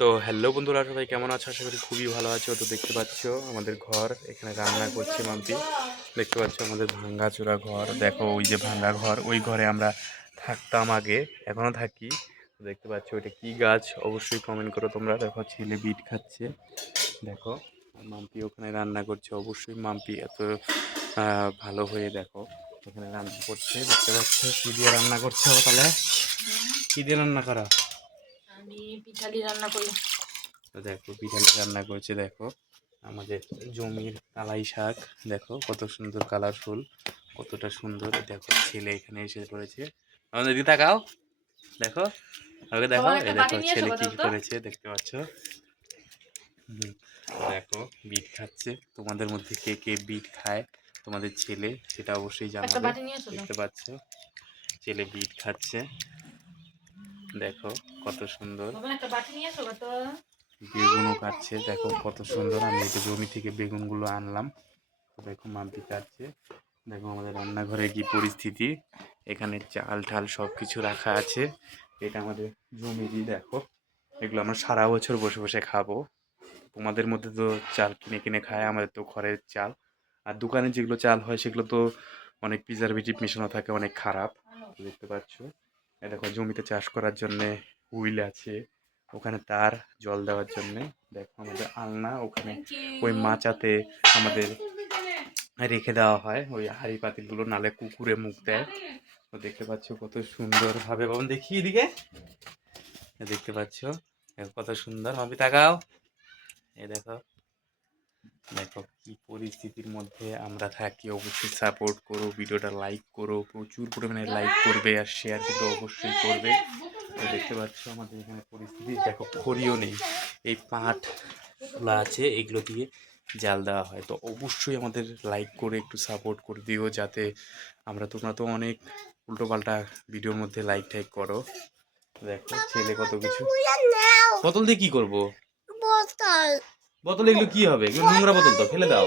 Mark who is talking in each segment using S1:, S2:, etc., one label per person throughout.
S1: তো হ্যালো বন্ধুরা, সবাই কেমন আছো? আশা করি খুবই ভালো আছো। তো দেখতে পাচ্ছ আমাদের ঘর, এখানে রান্না করছে মাম্পি। দেখতে পাচ্ছ আমাদের ভাঙ্গা চোরা ঘর। দেখো, ওই যে ভাঙ্গা ঘর, ওই ঘরে আমরা থাকতাম আগে এখনও থাকি। দেখতে পাচ্ছ ওইটা কি গাছ? অবশ্যই কমেন্ট করো তোমরা। দেখো, ছেলে বিট খাচ্ছে। দেখো মাম্পি ওখানে রান্না করছে। অবশ্যই মাম্পি এত ভালো হয়ে দেখো, ওখানে রান্না করছে। দেখতে পাচ্ছ কী দিয়ে রান্না করছে? তাহলে কী দিয়ে রান্না করা?
S2: আমি পিঠালি রান্না করি।
S1: তো দেখো পিঠালি রান্না করছে দেখো। আমাদের জমির কালাই শাক দেখো কত সুন্দর কালারফুল কতটা সুন্দর। দেখো ছেলে এখানে এসে পড়েছে। আমাদের দিকে তাকাও দেখো ওকে দেখো এই দেখো ছেলে কি করেছে দেখতে পাচ্ছ? দেখো বিট খাচ্ছে। তোমাদের মধ্যে কে কে বিট খায় তোমাদের ছেলে সেটা অবশ্যই জানাবে। দেখতে পাচ্ছ? ছেলে বিট খাচ্ছে। দেখো কত সুন্দর। বেগুনও কাটছে। দেখো কত সুন্দর। আমি এটা জমি থেকে বেগুনগুলো আনলাম। দেখো মাম্পি কাটছে। দেখো আমাদের রান্নাঘরে কি পরিস্থিতি। এখানে চাল ঠাল সব কিছু রাখা আছে। এটা আমাদের জমিরই দেখো। এগুলো আমরা সারা বছর বসে বসে খাব। তোমাদের মধ্যে তো চাল কিনে কিনে খায় আমাদের তো ঘরের চাল। আর দোকানে যেগুলো চাল হয় সেগুলো তো অনেক প্রিজারভেটিভ মেশানো থাকে অনেক খারাপ। দেখতে পাচ্ছ? এ দেখো জমিতে চাষ করার জন্যে হুইল আছে ওখানে তার জল দেওয়ার জন্যে। দেখো আমাদের আলনা ওখানে ওই মাচাতে আমাদের রেখে দেওয়া হয়। ওই হাঁড়ি পাতিলগুলো নালে কুকুরে মুখ দেয়। তো দেখতে পাচ্ছ কত সুন্দরভাবে। বাবন দেখি এদিকে। দেখতে পাচ্ছ কত সুন্দর ভাবে তাকাও। এ দেখো। দেখো কি পরিস্থিতির মধ্যে আমরা থাকি। অবশ্যই সাপোর্ট করো ভিডিওটা লাইক করো প্রচুর পরিমাণে লাইক করবে আর শেয়ার কিন্তু অবশ্যই করবে। দেখতে পাচ্ছ আমাদের এখানে পরিস্থিতি। দেখো খড়িও নেই এই পাটগুলো আছে এগুলো দিয়ে জাল দেওয়া হয়। তো অবশ্যই আমাদের লাইক করে একটু সাপোর্ট করে দিও যাতে আমরা তোমরা তো অনেক উল্টোপাল্টা ভিডিওর মধ্যে লাইক টাইক করো। দেখো ছেলে কত কিছু। বোতল দিয়ে কি করব?
S3: বোতল
S1: বোতল এগুলো কি হবে? এগুলো নোংরা বোতল তো, ফেলে দাও।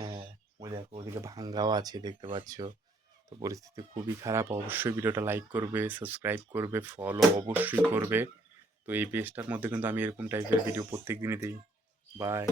S1: হ্যাঁ ওই দেখো, ওদিকে ভাঙ্গাও আছে, দেখতে পাচ্ছ। তো পরিস্থিতি খুবই খারাপ, অবশ্যই ভিডিওটা লাইক করবে সাবস্ক্রাইব করবে ফলো অবশ্যই করবে। তো এই পেজটার মধ্যে কিন্তু আমি এরকম টাইপের ভিডিও প্রত্যেক দিনই দিই। বাই